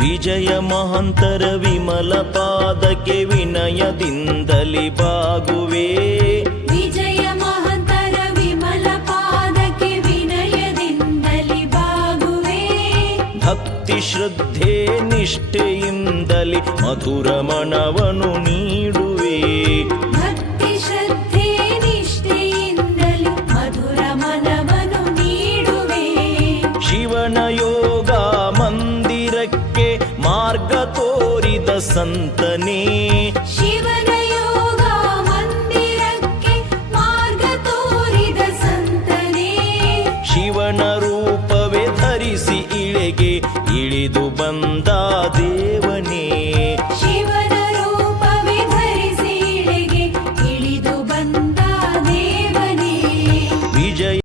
ವಿಜಯ ಮಹಂತರ ವಿಮಲ ಪಾದಕ್ಕೆ ವಿನಯದಿಂದಲಿ ಬಾಗುವೆ. ವಿಜಯ ಮಹಂತರ ವಿಮಲ ಪಾದಕ್ಕೆ ವಿನಯದಿಂದಲಿ ಬಾಗುವೆ. ಭಕ್ತಿ ಶ್ರದ್ಧೆ ನಿಷ್ಠೆಯಿಂದಲಿ ಮಧುರ ಮನವನು ನೀಡುವೆ. ಭಕ್ತಿ ಶ್ರದ್ಧೆ ನಿಷ್ಠೆಯಿಂದಲಿ ಮಧುರ ಮನವನು ನೀಡುವೆ. ಶಿವನ ಯೋಗ ಮಂದಿರಕ್ಕೆ ಮಾರ್ಗ ತೋರಿದ ಸಂತನೇ. ಶಿವನ ಯೋಗ ಮಂದಿರಕ್ಕೆ ಮಾರ್ಗ ತೋರಿದ ಸಂತನೇ. ಶಿವನ ರೂಪವೇ ಧರಿಸಿ ಇಳೆಗೆ ಇಳಿದು ಬಂದ ದೇವನೇ.